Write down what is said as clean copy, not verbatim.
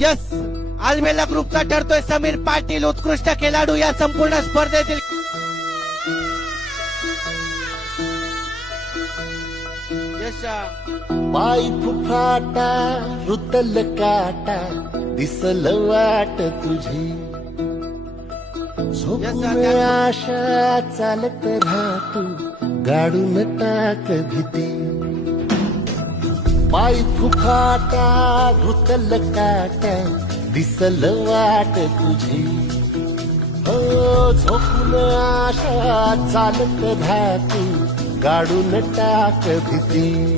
Yes, आलमेला ग्रुपचा ठरतोय समीर पाटील उत्कृष्ट खेळाडू या संपूर्ण स्पर्धेतील. यश पाय फुफाटा रुतल काटा दिसल वाट तुझी झोपून आशा चालत राहतो गाडून टाक भीती. पाय फुफाटा रुतल काटा दिसल वाट तुझी हो झोपून आशा चालत राहतो गाडून टाक भीती.